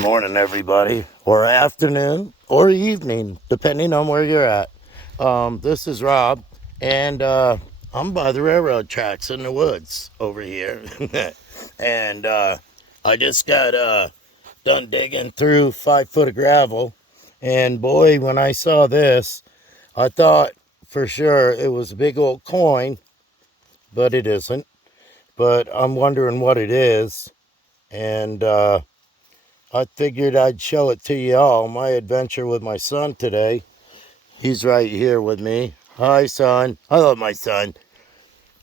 Morning, everybody, or afternoon, or evening, depending on where you're at. This is Rob, and I'm by the railroad tracks in the woods over here. and I just got done digging through 5 foot of gravel. And boy, when I saw this, I thought for sure it was a big old coin, but it isn't. But I'm wondering what it is. And I figured I'd show it to you all. My adventure with my son today. He's right here with me. Hi, son. I love my son.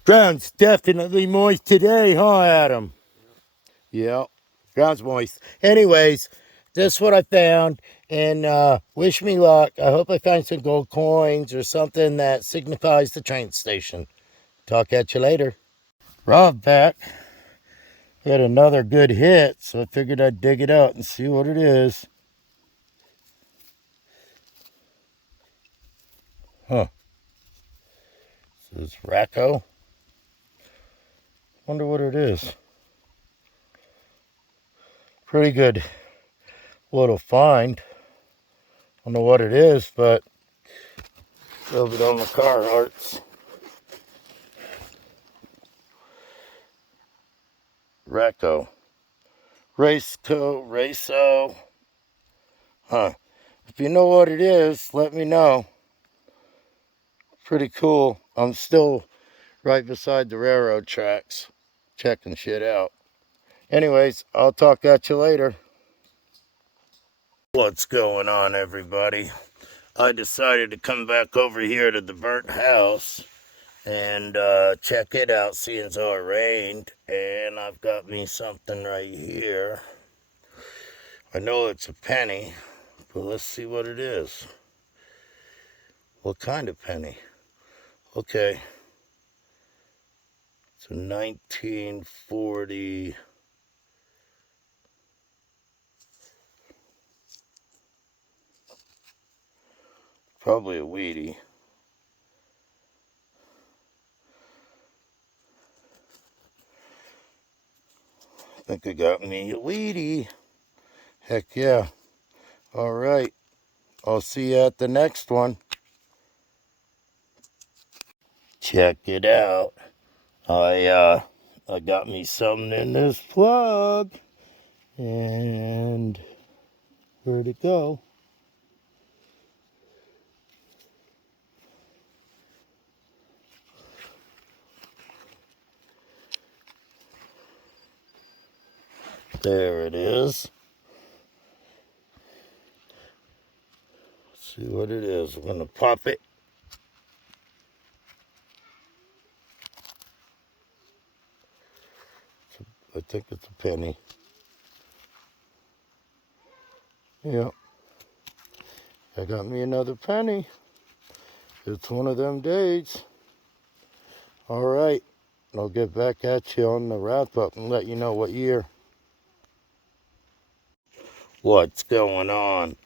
Ground's definitely moist today, huh, Adam? Yeah, ground's moist. Anyways, this is what I found. And wish me luck. I hope I find some gold coins or something that signifies the train station. Talk at you later. Rob back. Had another good hit, so I figured I'd dig it out and see what it is. Huh. This is Racco. Wonder what it is. Pretty good little find. Don't know what it is, but drove it on the car hearts. Racco. Raco. Huh. If you know what it is, let me know. Pretty cool. I'm still right beside the railroad tracks, checking shit out. Anyways, I'll talk at you later. What's going on, everybody? I decided to come back over here to the burnt house and check it out, seeing as though it rained. And I've got me something right here. I know it's a penny, but let's see what it is. What kind of penny? Okay. It's a 1940. Probably a weedy. I think I got me a weedy. Heck yeah. All right. I'll see you at the next one. Check it out. I got me something in this plug. And where'd it go? There it is. Let's see what it is. We're gonna pop it. I think it's a penny. Yep. I got me another penny. It's one of them days. All right. I'll get back at you on the wrap up and let you know what year. What's going on?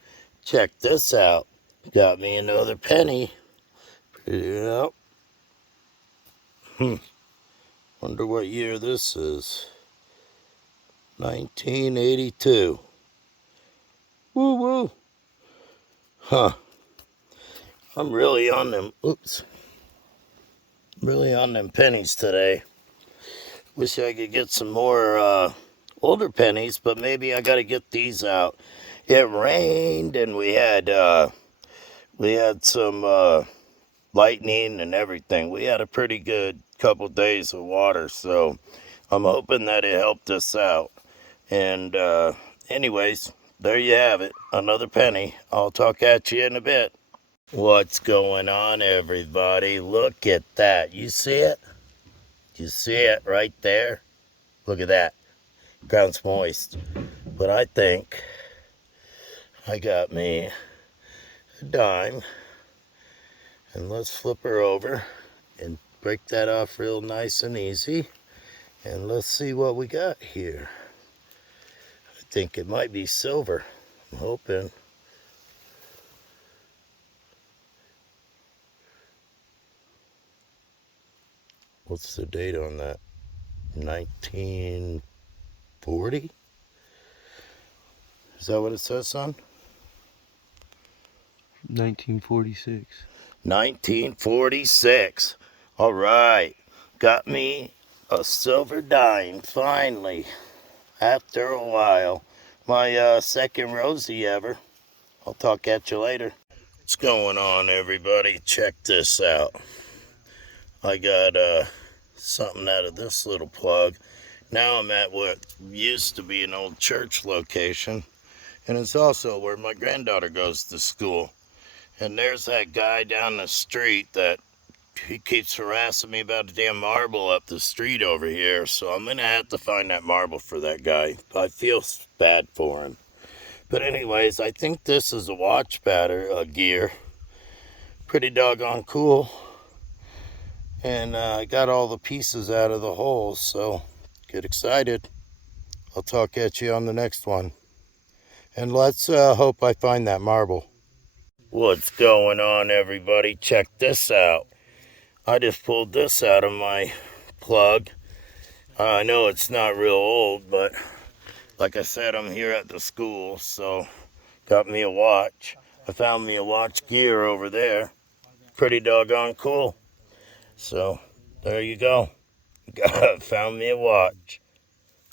Check this out. Got me another penny. Yep. Wonder what year this is. 1982. Woo woo. Huh. I'm really on them. Oops. Really on them pennies today. Wish I could get some more older pennies, but maybe I got to get these out. It rained and we had some lightning and everything. We had a pretty good couple days of water, so I'm hoping that it helped us out. And anyways, there you have it. Another penny. I'll talk at you in a bit. What's going on, everybody? Look at that. You see it? You see it right there? Look at that. Ground's moist. But I think I got me a dime. And let's flip her over and break that off real nice and easy. And let's see what we got here. I think it might be silver. I'm hoping. What's the date on that? 1940? Is that what it says, son? 1946. 1946. All right. Got me a silver dime, finally. After a while. My second Rosie ever. I'll talk at you later. What's going on, everybody? Check this out. I got something out of this little plug. Now I'm at what used to be an old church location, and it's also where my granddaughter goes to school. And there's that guy down the street that he keeps harassing me about a damn marble up the street over here, so I'm gonna have to find that marble for that guy. I feel bad for him. But anyways, I think this is a watch gear. Pretty doggone cool. And I got all the pieces out of the holes, so get excited. I'll talk at you on the next one. And let's hope I find that marble. What's going on, everybody? Check this out. I just pulled this out of my plug. I know it's not real old, but like I said, I'm here at the school, so got me a watch. I found me a watch gear over there. Pretty doggone cool. So there you go. Found me a watch.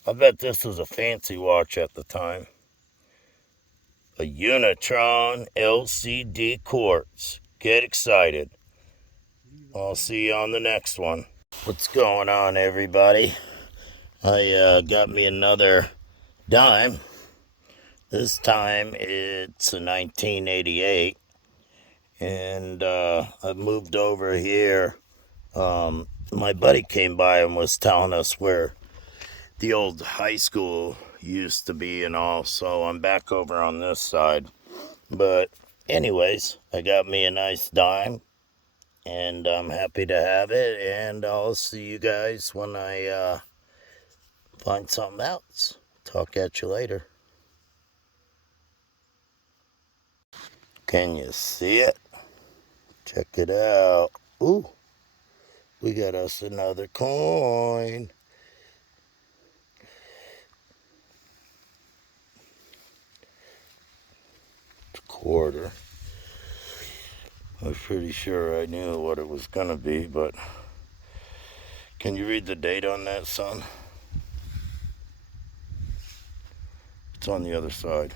I bet this was a fancy watch at the time. A Unitron LCD quartz. Get excited. I'll see you on the next one. What's going on, everybody? I got me another dime. This time it's a 1988. And I moved over here. My buddy came by and was telling us where the old high school used to be and all, so I'm back over on this side. But anyways, I got me a nice dime, and I'm happy to have it, and I'll see you guys when I find something else. Talk at you later. Can you see it? Check it out. Ooh, we got us another coin. Quarter. I was pretty sure I knew what it was gonna be, but can you read the date on that, son? It's on the other side.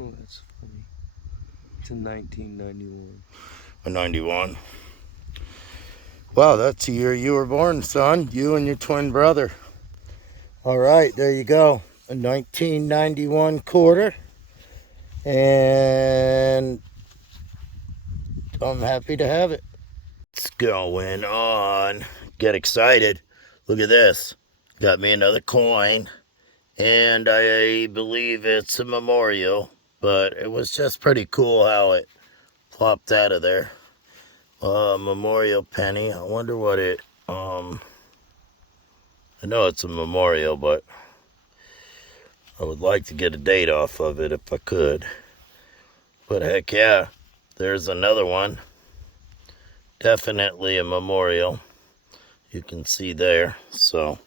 Oh, that's funny. It's in 1991. A 91. Wow, that's the year you were born, son. You and your twin brother. All right, there you go. A 1991 quarter. And I'm happy to have it. What's going on? Get excited. Look at this. Got me another coin. And I believe it's a memorial. But it was just pretty cool how it plopped out of there. Memorial penny. I wonder what it... I know it's a memorial, but I would like to get a date off of it if I could. But heck yeah, there's another one. Definitely a memorial. You can see there. So,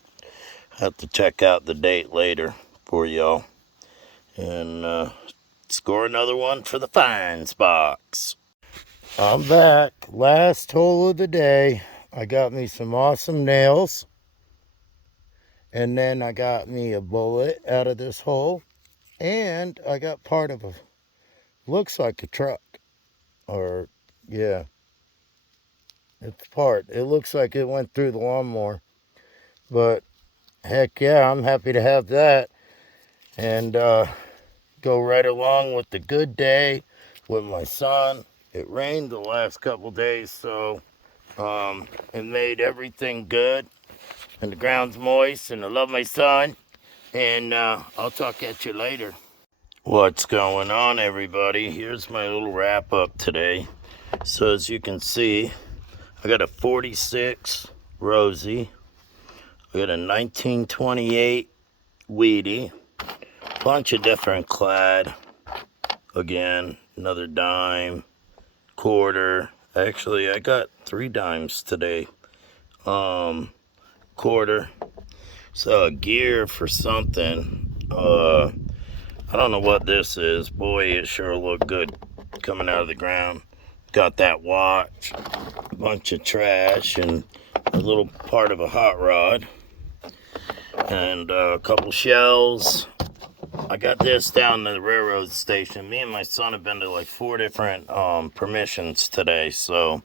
I have to check out the date later for y'all. And score another one for the finds box. I'm back. Last hole of the day. I got me some awesome nails. And then I got me a bullet out of this hole. And I got part of a, looks like a truck. Or, yeah. It's part. It looks like it went through the lawnmower. But, heck yeah, I'm happy to have that. And go right along with the good day with my son. It rained the last couple days, so it made everything good. And the ground's moist, and I love my son. And I'll talk at you later. What's going on, everybody? Here's my little wrap up today. So as you can see, I got a 46 Rosie. I got a 1928 Weedy. Bunch of different clad. Again, another dime, quarter. Actually, I got 3 dimes today. quarter. So a gear for something. I don't know what this is. Boy, it sure looked good coming out of the ground. Got that watch, a bunch of trash, and a little part of a hot rod, and a couple shells. I got this down to the railroad station. Me and my son have been to like 4 different permissions today. So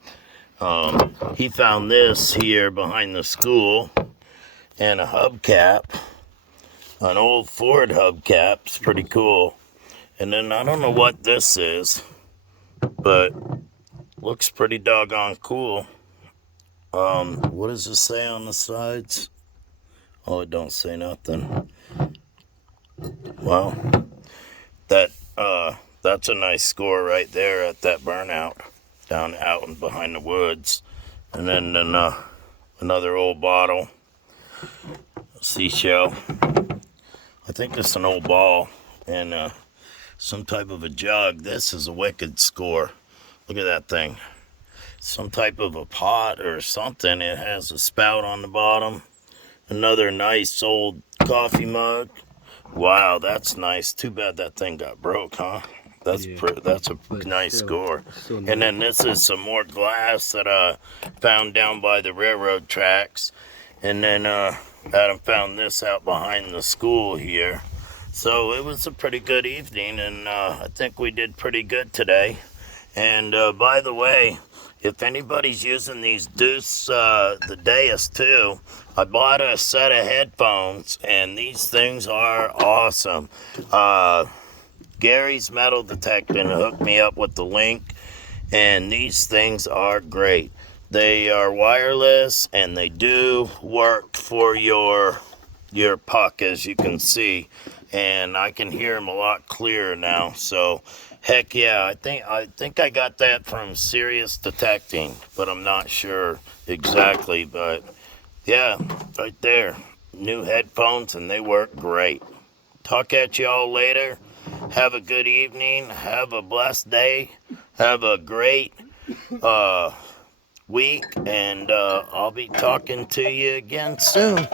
he found this here behind the school, and a hubcap, an old Ford hubcap. It's pretty cool. And then I don't know what this is, but looks pretty doggone cool. What does it say on the sides? Oh, it don't say nothing. Well, that's a nice score right there at that burnout down out and behind the woods. And then another old bottle, seashell. I think it's an old ball and some type of a jug. This is a wicked score. Look at that thing. Some type of a pot or something. It has a spout on the bottom. Another nice old coffee mug. Wow, that's nice. Too bad that thing got broke, huh? That's a nice score. And then this is some more glass that I found down by the railroad tracks. And then Adam found this out behind the school here. So it was a pretty good evening, and I think we did pretty good today. And by the way, if anybody's using these DEUS, the DEUS too, I bought a set of headphones, and these things are awesome. Gary's Metal Detecting hooked me up with the link, and these things are great. They are wireless, and they do work for your puck, as you can see, and I can hear them a lot clearer now. So heck yeah, I think I got that from Sirius Detecting, but I'm not sure exactly. But yeah, right there, new headphones, and they work great. Talk at y'all later. Have a good evening. Have a blessed day. Have a great week, and I'll be talking to you again soon.